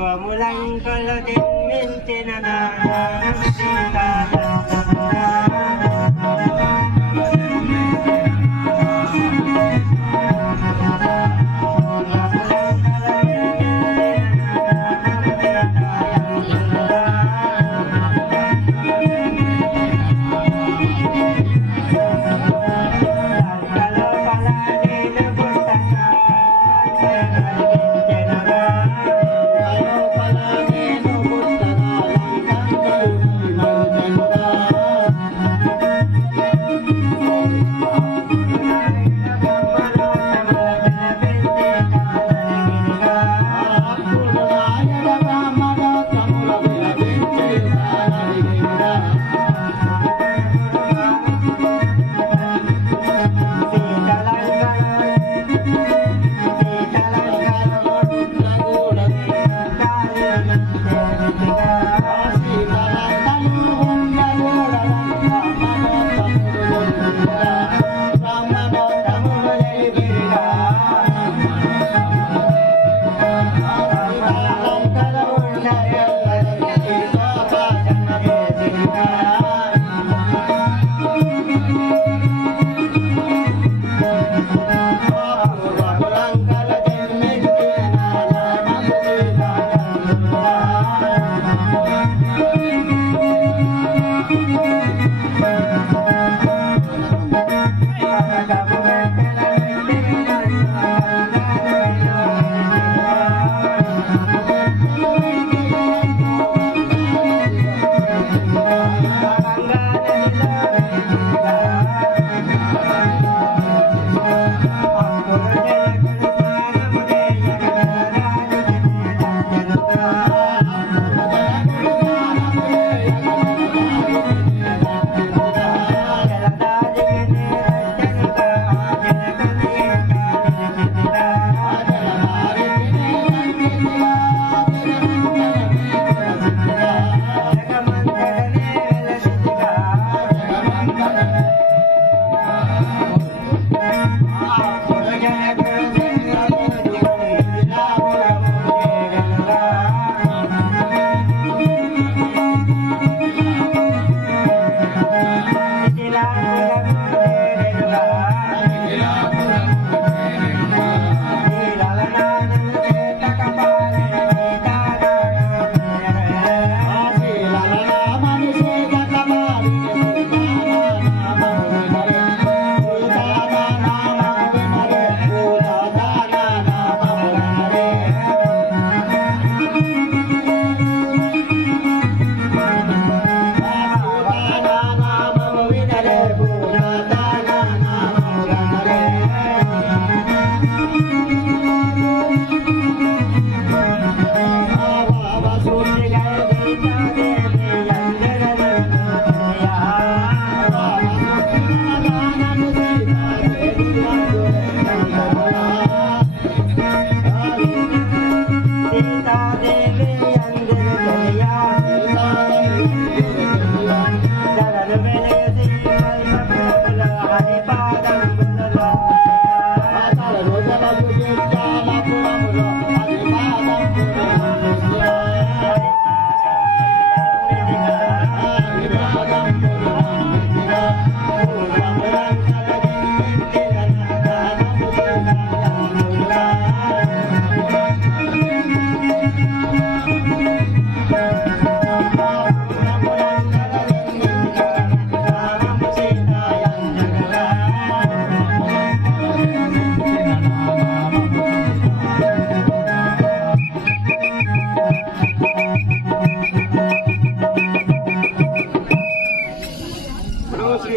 పూర్వములంకల జన్మించిన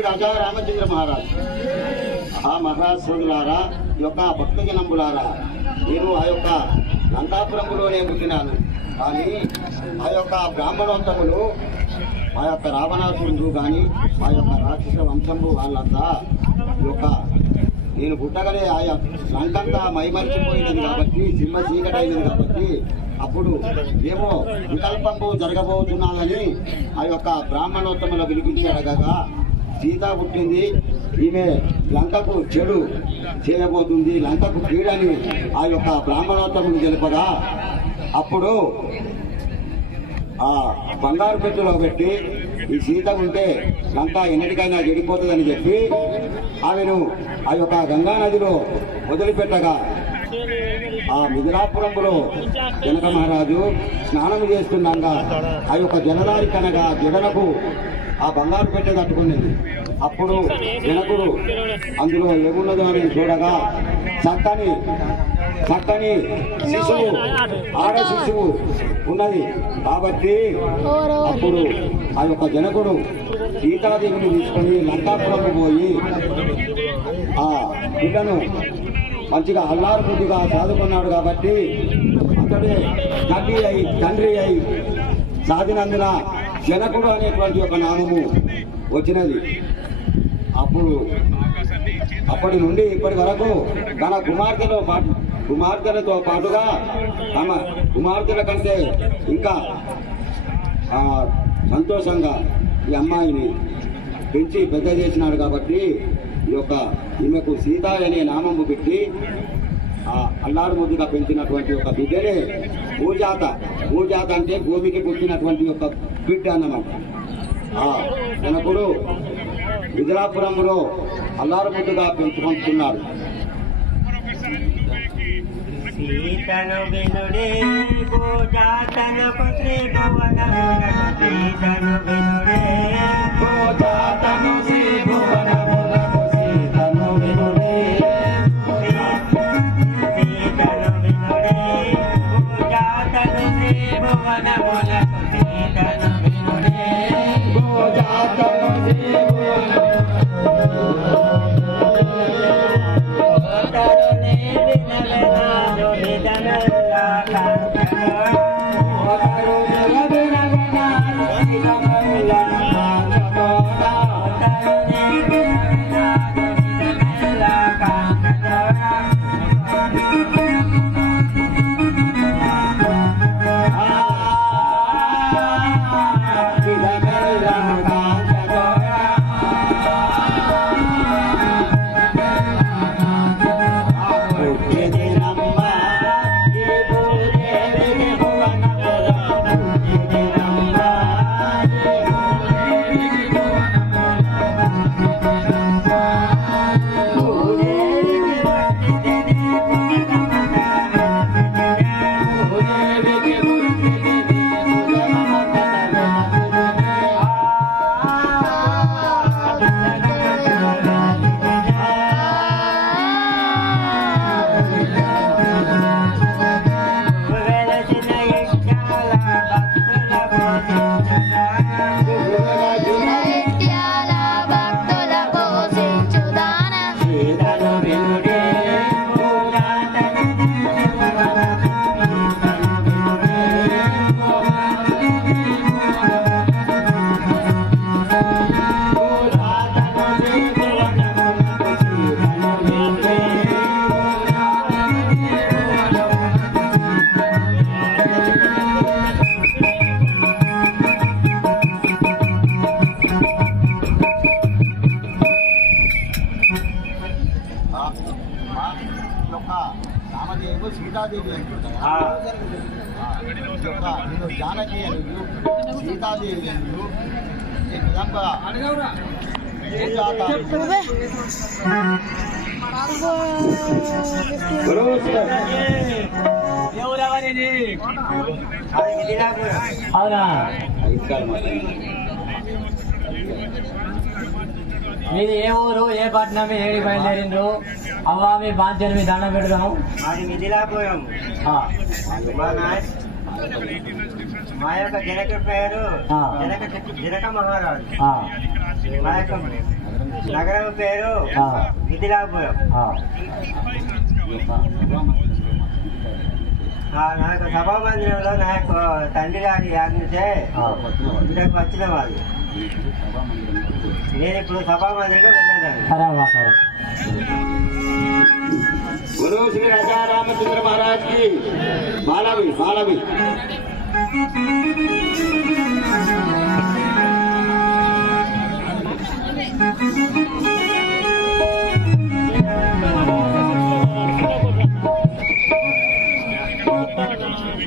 రాజా రామచంద్ర మహారాజ్ ఆ మహాశోధులారా ఈ యొక్క భక్తజనంబులారా నేను ఆ యొక్క లంకాపురంలోనే పుట్టినాను. కానీ ఆ యొక్క బ్రాహ్మణోత్తములు ఆ యొక్క రావణాసురుడు కానీ ఆ యొక్క రాక్షస వంశంబు వాళ్ళంతా ఈ యొక్క నేను పుట్టగలే ఆ లంకంతా మైమరిచిపోయినది కాబట్టి సింహ చీకటైనది కాబట్టి అప్పుడు ఏమో వికల్పంబు జరగబోతున్నానని ఆ యొక్క బ్రాహ్మణోత్తములు పిలిపించి అడగగా సీత పుట్టింది, ఈమె లంకకు చెడు చేయబోతుంది, లంకకు కీడని ఆ యొక్క బ్రాహ్మణోత్తములు తెలుపగా అప్పుడు ఆ బంగారు పెట్టెలో పెట్టి ఈ సీత ఉంటే లంక ఎన్నటికైనా చెడిపోతుందని చెప్పి ఆమెను ఆ యొక్క గంగా నదిలో వదిలిపెట్టగా ఆ మిథిలాపురంలో జనక మహారాజు స్నానం చేస్తుండగా ఆ యొక్క జలధారి కనగా జడలకు ఆ బంగారు పెట్టె తట్టుకునేది. అప్పుడు జనకుడు అందులో ఏమున్నదో అని చూడగా చక్కని చక్కని శిశువు, ఆడ శిశువు ఉన్నది. కాబట్టి అప్పుడు ఆ యొక్క జనకుడు సీతాదేవిని తీసుకొని లంకాపురం పోయి ఆ బిడ్డను మంచిగా అల్లారు బుద్ధిగా సాదుకున్నాడు. కాబట్టి అతడే తండ్రి అయి సాధినందున జనకుడు అనేటువంటి ఒక నామము వచ్చినది. అప్పటి నుండి ఇప్పటి వరకు తన కుమార్తెలతో పాటుగా తమ కుమార్తెల కంటే ఇంకా సంతోషంగా ఈ అమ్మాయిని పెంచి పెద్ద చేసినాడు. కాబట్టి ఈమెకు సీత అనే నామము పెట్టి అల్లారు ముద్దుగా పెంచినటువంటి ఒక బిడ్డనే భూజాత అంటే భూమికి పుట్టినటువంటి ఒక బిడ్డ అన్నమాట. జనకుడు మిథిలాపురంలో అల్లారు ముద్దుగా పెంచుకుంటున్నాడు. సీతను వినుడే భూజాతను శ్రీ భువనమునకు సీతను వినుడే భూజాతను శ్రీ భువనమునకు సీతను వినుడే సీతను వినుడే భూజాతను శ్రీ భువనమునకు సీతను వినుడే భూజాతను శ్రీ సీతాదేవి జానకి సీతాదేవి ఈ విధంగా అవునా మీది ఏ ఊరు, ఏ పట్టణం, ఏడి బయలుదేరిండ్రు? అవ్వా మీ బాధ్యత మీ దండం పెడదాం. అది మిథిలాపురం. మా యొక్క జనక పేరు జనక మహారాజు. మా యొక్క నగరం పేరు మిథిలాపురం. నా యొక్క సభా మందిరంలో నా యొక్క తండ్రి గారి ఆజ్ఞతే ఇక్కడికి వచ్చిన వాళ్ళు. నేను ఇప్పుడు సభా మందిరంలో వెళ్ళేదాన్ని. గురు శ్రీ రాజా రామచంద్ర మహారాజ్ కి మాలవి మాలవి. Thank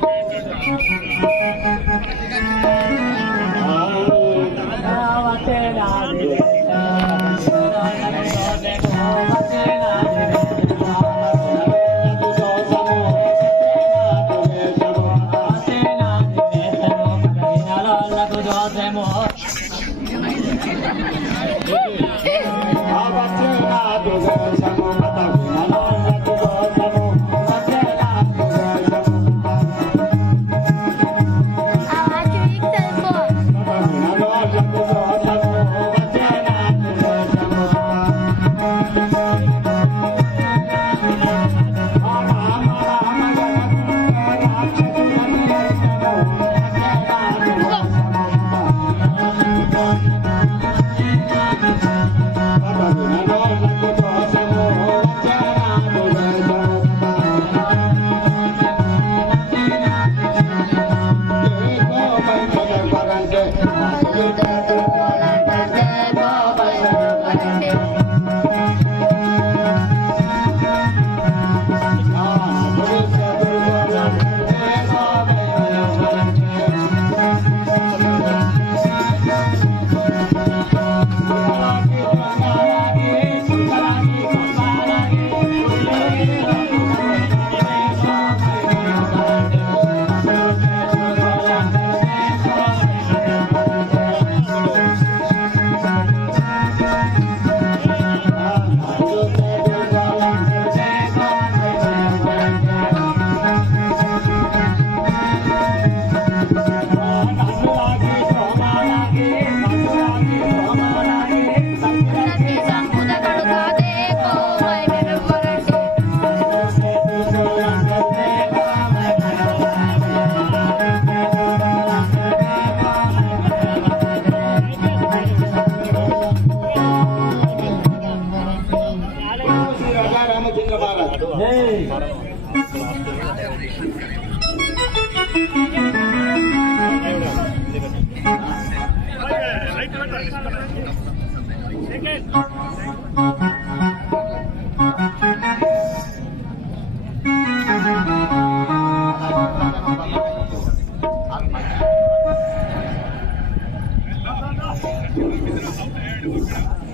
you.